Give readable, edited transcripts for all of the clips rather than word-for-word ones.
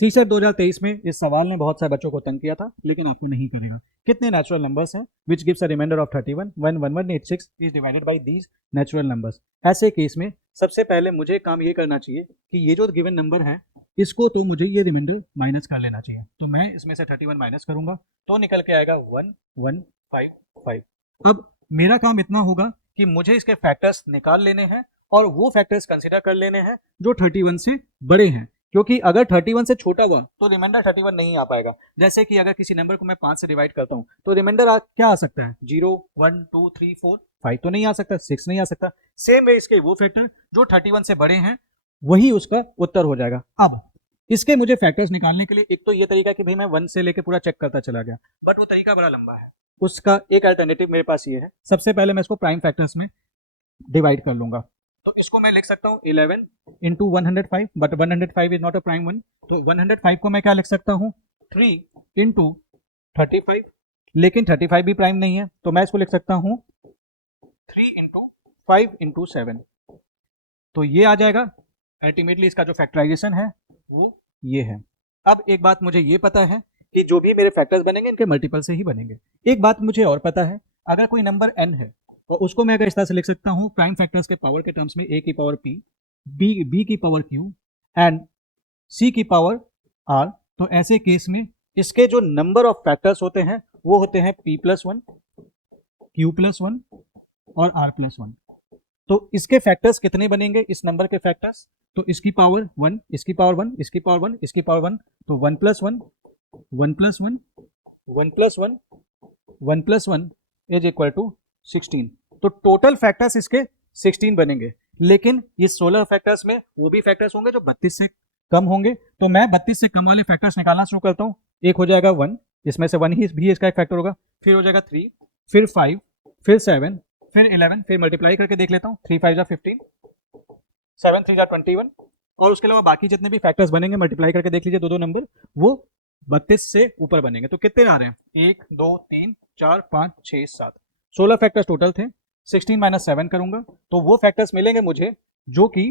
CSAT 2023 में इस सवाल ने बहुत सारे बच्चों को तंग किया था, लेकिन आपको नहीं करेगा। कितने नेचुरल नंबर्स हैं which gives a reminder of 31 when 1186 is divided by these natural numbers. ऐसे केस में सबसे पहले मुझे काम ये करना चाहिए कि ये जो गिवन नंबर है इसको तो मुझे ये रिमाइंडर माइनस कर लेना चाहिए। तो मैं इसमें से 31 माइनस करूंगा तो निकल के आएगा 1155। अब मेरा काम इतना होगा कि मुझे इसके फैक्टर्स निकाल लेने हैं और वो फैक्टर्स कंसीडर कर लेने हैं जो 31 से बड़े हैं, क्योंकि अगर 31 से छोटा हुआ तो रिमाइंडर 31 नहीं आ पाएगा। जैसे कि अगर किसी नंबर को मैं 5 से डिवाइड करता हूं तो रिमाइंडर क्या आ सकता है? 0 1 2 3 4 5 तो नहीं आ सकता, 6 नहीं आ सकता। सेम वे इसके वो फैक्टर जो 31 से बड़े हैं वही उसका उत्तर हो जाएगा। अब इसके मुझे फैक्टर्स निकालने के लिए एक तो ये तरीका कि भाई मैं 1 से लेके पूरा चेक करता चला गया, बट वो तरीका बड़ा लंबा है। उसका एक अल्टरनेटिव मेरे पास ये है, सबसे पहले मैं इसको प्राइम फैक्टर्स में डिवाइड कर लूंगा। तो इसको मैं लिख सकता हूँ 11 into 105, but 105 is not a prime one, तो 105 को मैं क्या लिख सकता हूँ 3 इंटू 35, लेकिन 35 भी प्राइम नहीं है तो मैं इसको लिख सकता हूँ 3 इंटू 5 इंटू 7। तो ये आ जाएगा। अल्टीमेटली इसका जो फैक्टराइजेशन है वो ये है। अब एक बात मुझे ये पता है कि जो भी मेरे फैक्टर्स बनेंगे इनके मल्टीपल से ही बनेंगे। एक बात मुझे और पता है, अगर कोई नंबर n है तो उसको मैं अगर इस तरह से लिख सकता हूँ प्राइम फैक्टर्स के पावर के टर्म्स में a की पावर p, b की पावर q एंड c की पावर r, तो ऐसे केस में इसके जो नंबर ऑफ फैक्टर्स होते हैं वो होते हैं p+1, q+1 और r+1। तो इसके फैक्टर्स कितने बनेंगे इस नंबर के फैक्टर्स? तो इसकी पावर 1, इसकी पावर 1, इसकी पावर 1, इसकी पावर 1, तो 1+1 1+1 1+1 1+1 इज इक्वल टू 16। तो टोटल फैक्टर्स इसके 16 बनेंगे, लेकिन ये 16 फैक्टर्स में वो भी फैक्टर्स होंगे जो 32 से कम होंगे। तो मैं 32 से कम वाले फैक्टर्स निकालना शुरू करता हूँ। एक हो जाएगा 1, इसमें से 1 ही भी इसका एक फैक्टर होगा, फिर हो जाएगा 3, फिर 5, फिर 7, फिर 11, फिर मल्टीप्लाई करके देख लेता हूँ 3 5 जा 15, 7 3 जा 21, और उसके अलावा बाकी जितने भी फैक्टर्स बनेंगे मल्टीप्लाई करके देख लीजिए, दो नंबर वो 32 से ऊपर बनेंगे। तो कितने आ रहे हैं? 1 2 3 4 5 6 7, 16 फैक्टर्स टोटल थे। 16 माइनस 7 करूंगा तो वो फैक्टर्स मिलेंगे मुझे जो कि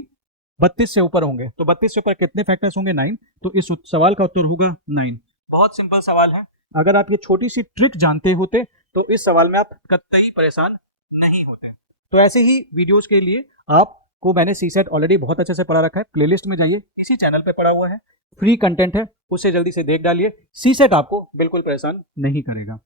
32 से ऊपर होंगे। तो 32 से ऊपर कितने फैक्टर्स होंगे? 9। तो इस सवाल का उत्तर होगा 9। बहुत सिंपल सवाल है। अगर आप ये छोटी सी ट्रिक जानते होते तो इस सवाल में आप कतई परेशान नहीं होते। तो ऐसे ही वीडियोस के लिए आपको मैंने सीसेट ऑलरेडी बहुत अच्छे से पढ़ा रखा है, प्लेलिस्ट में जाइए, इसी चैनल पे पढ़ा हुआ है, फ्री कंटेंट है, उसे जल्दी से देख डालिए। सीसेट आपको बिल्कुल परेशान नहीं करेगा।